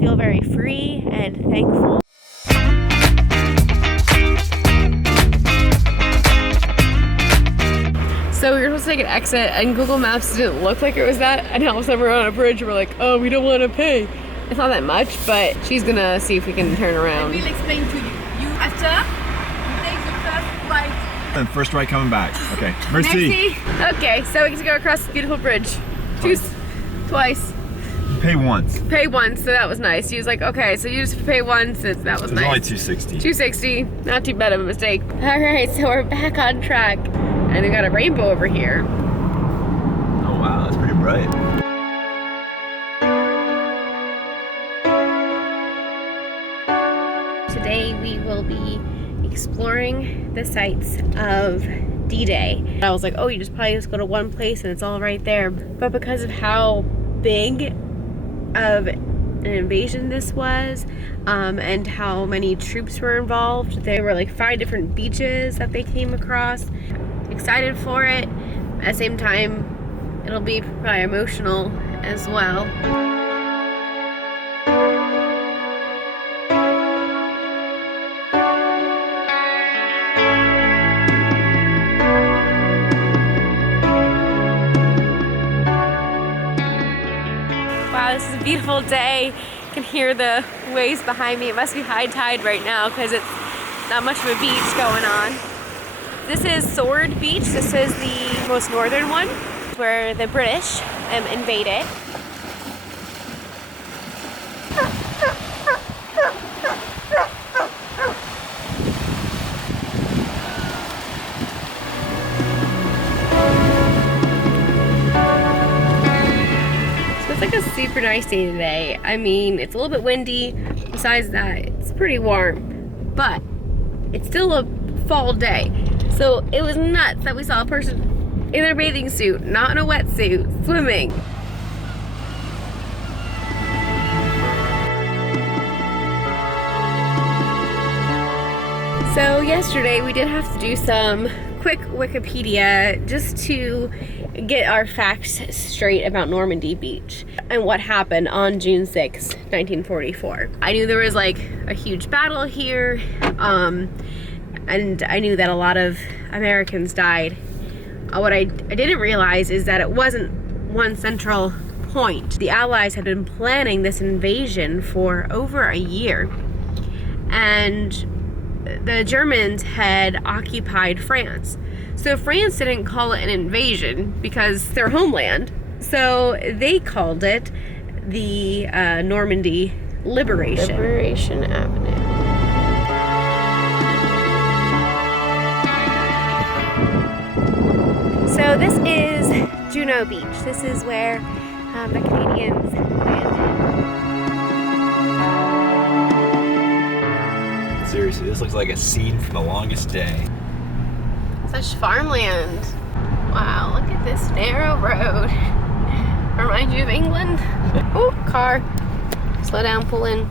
feel very free and thankful. So we were supposed to take an exit and Google Maps didn't look like it was that, and all of a sudden we're on a bridge and we're like, oh, we don't want to pay. It's not that much, but she's gonna see if we can turn around. I will explain to you. You after take the first right. And first right coming back. Okay. Merci. Okay, so we get to go across this beautiful bridge. Choose twice. Pay once. Pay once, so that was nice. She was like, okay, so you just pay once, that was nice. Only $2.60. $2.60, not too bad of a mistake. All right, so we're back on track, and we got a rainbow over here. Oh wow, that's pretty bright. Today we will be exploring the sites of D-Day. I was like, oh, you probably just go to one place and it's all right there. But because of how big of an invasion this was, and how many troops were involved, there were like 5 different beaches that they came across. Excited for it. At the same time, it'll be probably emotional as well. Wow, this is a beautiful day. You can hear the waves behind me. It must be high tide right now because it's not much of a beach going on. This is Sword Beach. This is the most northern one where the British invaded. It's like a super nice day today. I mean, it's a little bit windy. Besides that, it's pretty warm, but it's still a fall day. So it was nuts that we saw a person in a bathing suit, not in a wetsuit, swimming. So yesterday we did have to do some quick Wikipedia just to get our facts straight about Normandy Beach and what happened on June 6, 1944. I knew there was like a huge battle here, and I knew that a lot of Americans died. What I didn't realize is that it wasn't one central point. The Allies had been planning this invasion for over a year, and the Germans had occupied France. So France didn't call it an invasion because it's their homeland. So they called it the Normandy Liberation. Liberation Avenue. So this is Juno Beach. This is where the Canadians landed. Seriously, this looks like a scene from The Longest Day. Such farmland. Wow, look at this narrow road. Remind you of England? Oh, car. Slow down, pull in.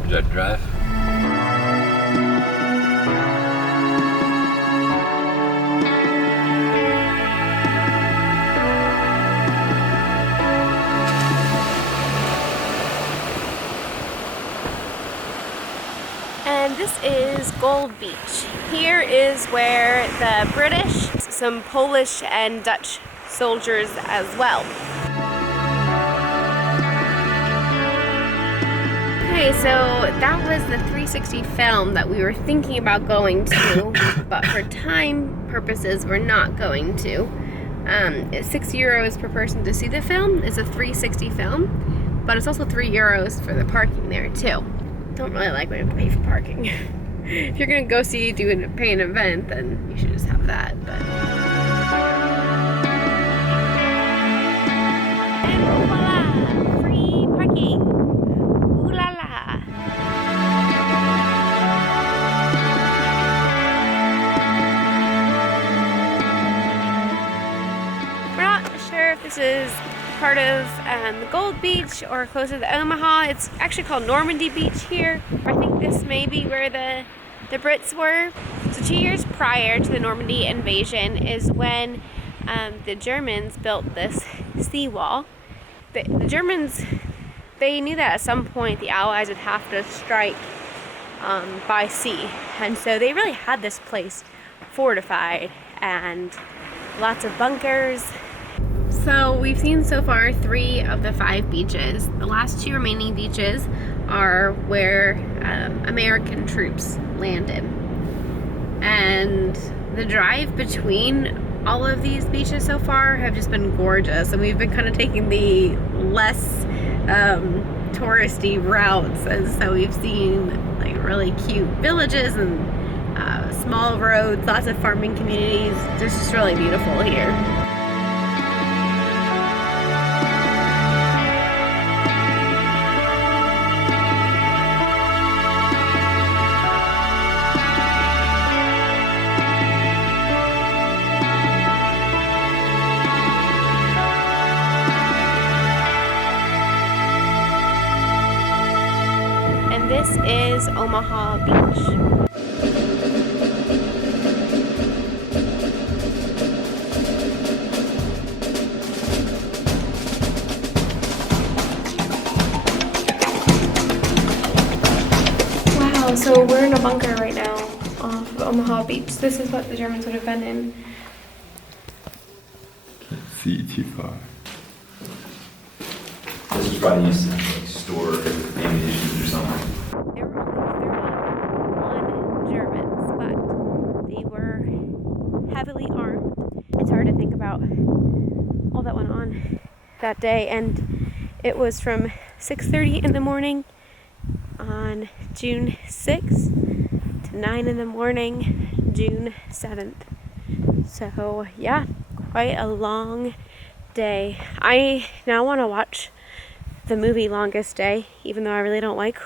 Would you drive? And this is Gold Beach. Here is where the British, some Polish and Dutch soldiers as well. Okay, so that was the 360 film that we were thinking about going to, but for time purposes, we're not going to. It's €6 per person to see the film. It's a 360 film, but it's also €3 for the parking there too. Don't really like when you have to pay for parking. If you're gonna go pay an event, then you should just have that. But and voila, free parking. Ooh la la. We're not sure if this is part of the Gold Beach or close to the Omaha. It's actually called Normandy Beach here. I think this may be where the Brits were. So 2 years prior to the Normandy invasion is when the Germans built this seawall. The Germans they knew that at some point the Allies would have to strike by sea. And so they really had this place fortified and lots of bunkers. So we've seen so far 3 of the 5 beaches. The last 2 remaining beaches are where American troops landed. And the drive between all of these beaches so far have just been gorgeous, and we've been kind of taking the less touristy routes, and so we've seen like really cute villages and small roads, lots of farming communities. It's just really beautiful here. This is Omaha Beach. Wow, so we're in a bunker right now off of Omaha Beach. This is what the Germans would have been in. Can't see too far. This is probably used to like store ammunition or something. There were only 31 Germans, but they were heavily armed. It's hard to think about all that went on that day, and it was from 6:30 in the morning on June 6th to 9 in the morning, June 7th. So yeah, quite a long day. I now want to watch the movie Longest Day, even though I really don't like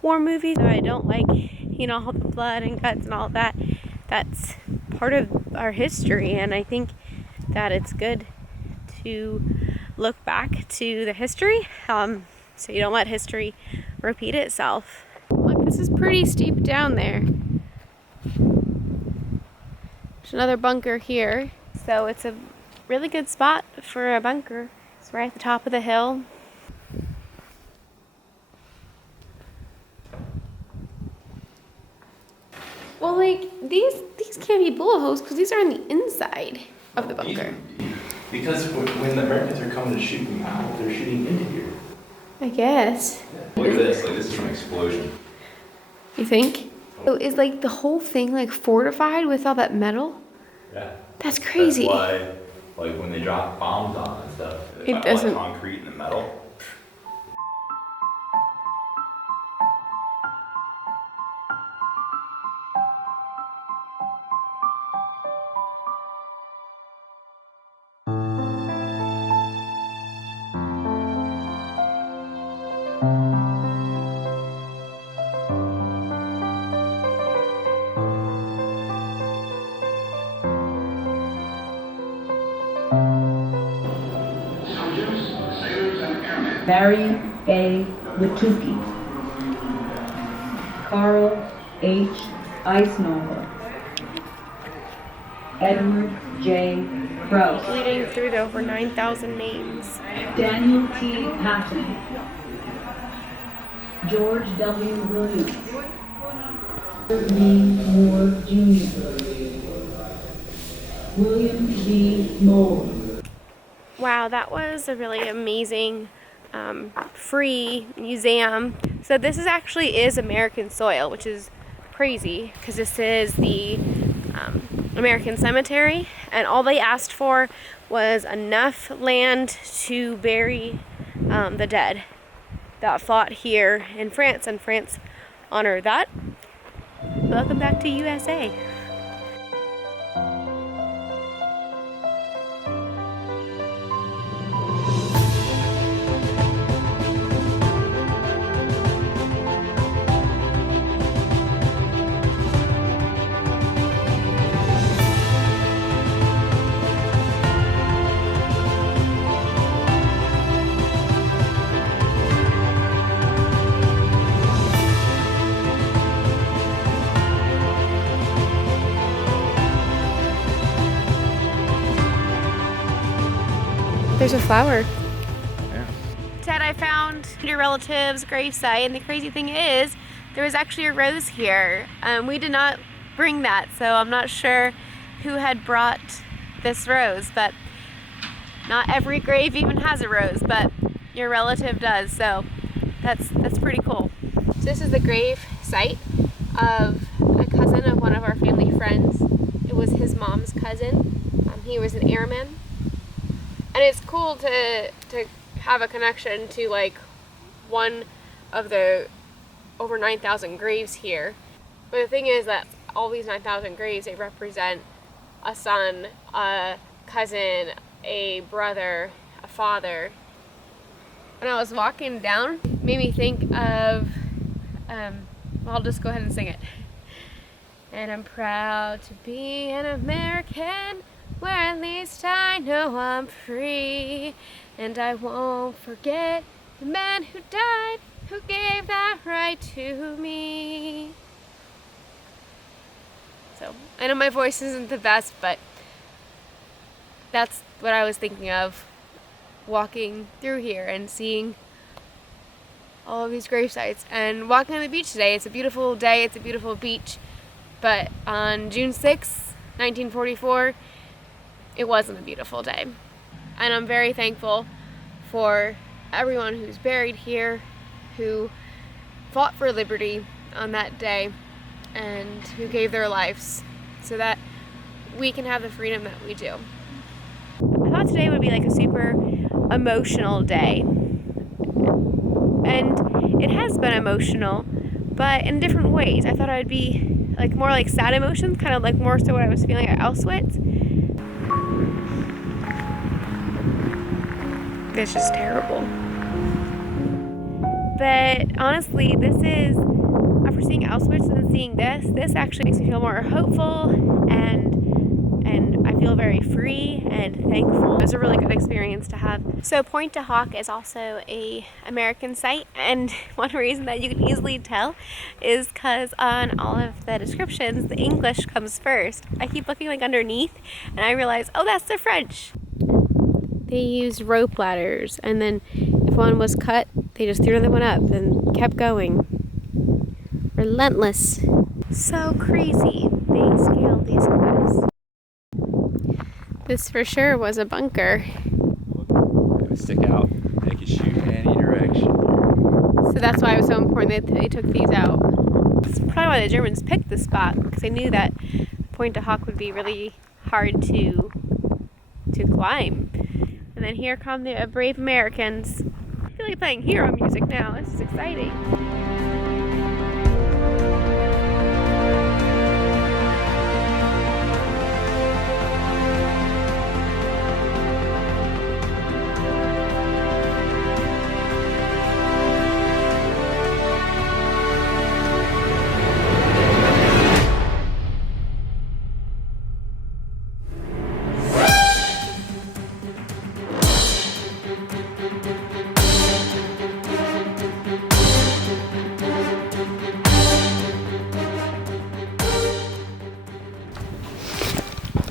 war movies. I don't like, you know, all the blood and guts and all that. That's part of our history, and I think that it's good to look back to the history, so you don't let history repeat itself. Look, this is pretty steep down there. There's another bunker here, so it's a really good spot for a bunker. It's right at the top of the hill. Well, like, these can't be bullet holes because these are on the inside of the bunker. Because when the Americans are coming to shoot them out, they're shooting into here. I guess. Look at this, like this is from explosion. You think? So is like the whole thing like fortified with all that metal? Yeah. That's crazy. That's why, like when they drop bombs on it and stuff, It doesn't. Like concrete and the metal. Barry A. Watuki, Carl H. Eisnauer, Edward J. Krause, Leading through the over 9,000 names. Daniel T. Patton, George W. Williams, B. Moore Jr., William B. Moore. Wow, that was a really amazing free museum. So this is American soil, which is crazy because this is the American cemetery, and all they asked for was enough land to bury the dead that fought here in France, and France honored that. Welcome back to USA. There's a flower. Yeah. Ted, I found around your relative's gravesite, and the crazy thing is, there was actually a rose here. We did not bring that, so I'm not sure who had brought this rose, but not every grave even has a rose, but your relative does, so that's pretty cool. So this is the grave site of a cousin of one of our family friends. It was his mom's cousin. He was an airman. And it's cool to have a connection to like one of the over 9,000 graves here. But the thing is that all these 9,000 graves, they represent a son, a cousin, a brother, a father. When I was walking down, it made me think of, I'll just go ahead and sing it. And I'm proud to be an American, where at least I know I'm free. And I won't forget the man who died, who gave that right to me. So, I know my voice isn't the best, but that's what I was thinking of walking through here and seeing all of these grave sites. And walking on the beach today, it's a beautiful day, it's a beautiful beach, but on June 6th, 1944, it wasn't a beautiful day. And I'm very thankful for everyone who's buried here, who fought for liberty on that day, and who gave their lives so that we can have the freedom that we do. I thought today would be like a super emotional day. And it has been emotional, but in different ways. I thought I'd be like more like sad emotions, kind of like more so what I was feeling at Auschwitz. This is terrible. But honestly, this is, after seeing Auschwitz and seeing this actually makes me feel more hopeful, and I feel very free and thankful. It was a really good experience to have. So Pointe du Hoc is also a American site, and one reason that you can easily tell is because on all of the descriptions, the English comes first. I keep looking like underneath, and I realize, oh, that's the French. They used rope ladders, and then if one was cut, they just threw another one up and kept going. Relentless. So crazy. They scaled these cliffs. This for sure was a bunker. Gotta stick out. They can shoot in any direction. So that's why it was so important that they took these out. That's probably why the Germans picked this spot, because they knew that Pointe du Hoc would be really hard to climb. And then here come the brave Americans. I feel like playing hero music now. This is exciting.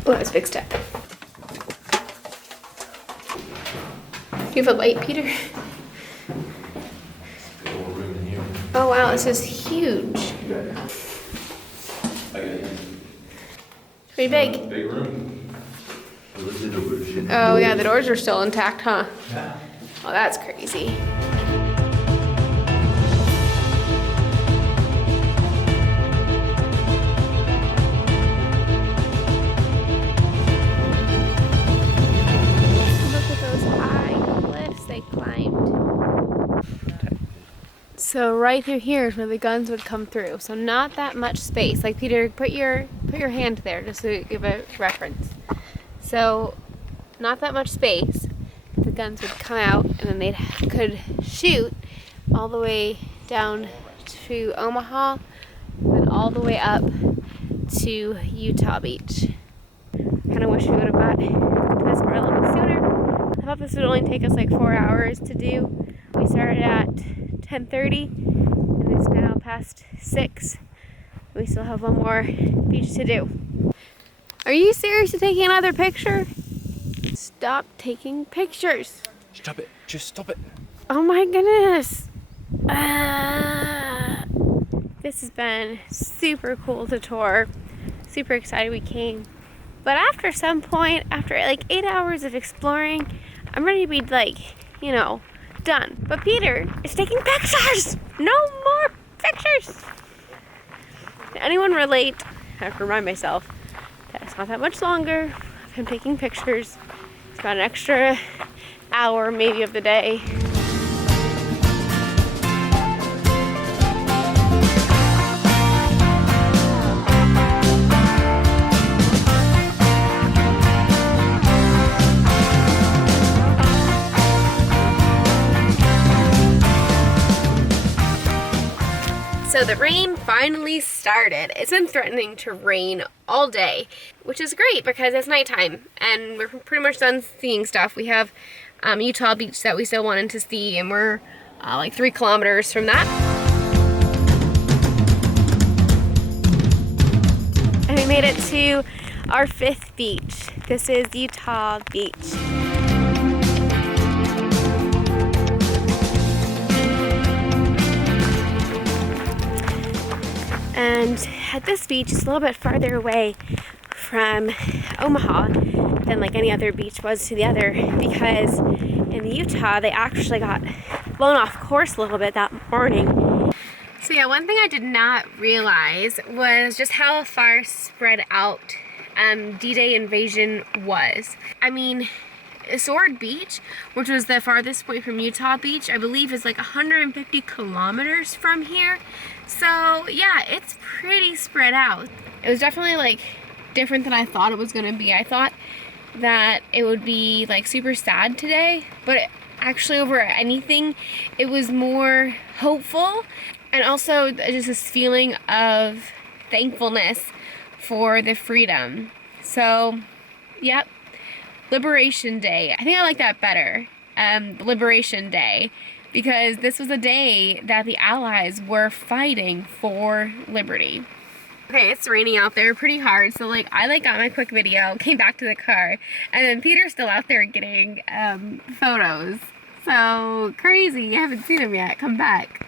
Oh, that was a big step. You have a light, Peter? Oh wow, this is huge. Pretty big. Big room. Oh yeah, the doors are still intact, huh? Yeah. Oh, that's crazy. So right through here is where the guns would come through. So not that much space. Like Peter, put your hand there just to give a reference. So not that much space. The guns would come out, and then they could shoot all the way down to Omaha, and all the way up to Utah Beach. Kind of wish we would have got to this part a little bit sooner. I thought this would only take us like 4 hours to do. We started at 10:30, and it's now past 6. We still have one more beach to do. Are you serious to taking another picture? Stop taking pictures. Stop it. Just stop it. Oh my goodness. This has been super cool to tour. Super excited we came. But after some point, after like 8 hours of exploring, I'm ready to be like, you know, done. But Peter is taking pictures! No more pictures! Can anyone relate? I have to remind myself that it's not that much longer of him taking pictures. It's about an extra hour maybe of the day. So the rain finally started. It's been threatening to rain all day, which is great because it's nighttime and we're pretty much done seeing stuff. We have Utah Beach that we still wanted to see, and we're like 3 kilometers from that. And we made it to our 5th beach. This is Utah Beach. And at this beach, it's a little bit farther away from Omaha than like any other beach was to the other, because in Utah, they actually got blown off course a little bit that morning. So yeah, one thing I did not realize was just how far spread out D-Day invasion was. I mean, Sword Beach, which was the farthest point from Utah Beach, I believe is like 150 kilometers from here. So yeah, it's pretty spread out. It was definitely like different than I thought it was gonna be. I thought that it would be like super sad today, but actually over anything, it was more hopeful, and also just this feeling of thankfulness for the freedom. So, yep. Liberation Day. I think I like that better. Liberation Day. Because this was a day that the Allies were fighting for liberty. Okay, it's raining out there pretty hard, so like I got my quick video, came back to the car, and then Peter's still out there getting photos. So crazy, I haven't seen him yet. Come back.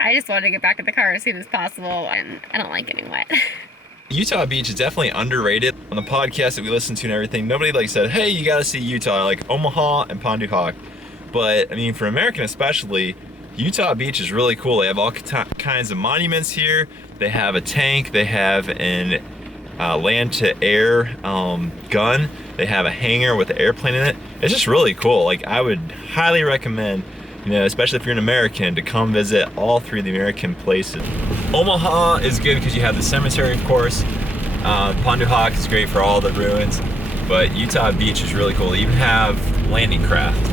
I just wanted to get back in the car as soon as possible, and I don't like getting wet. Utah Beach is definitely underrated. On the podcast that we listened to and everything, nobody like said, hey, you gotta see Utah, like Omaha and Pointe du Hoc. But I mean, for American especially, Utah Beach is really cool. They have all kinds of monuments here. They have a tank, they have an land-to-air gun. They have a hangar with an airplane in it. It's just really cool. Like, I would highly recommend, you know, especially if you're an American, to come visit all 3 of the American places. Omaha is good because you have the cemetery, of course. Pointe du Hoc is great for all the ruins, but Utah Beach is really cool. They even have landing craft.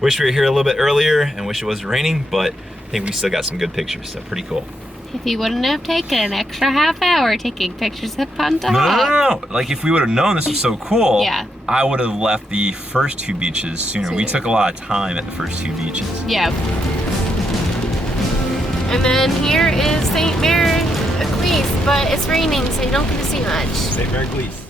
Wish we were here a little bit earlier and wish it wasn't raining, but I think we still got some good pictures, so pretty cool. If you wouldn't have taken an extra half hour taking pictures at Pointe du Hoc. No. Like, if we would have known this was so cool, yeah, I would have left the first 2 beaches sooner. We took a lot of time at the first 2 beaches. Yeah. And then here is St. Mary Eglise, but it's raining, so you don't get to see much. St. Mary Eglise.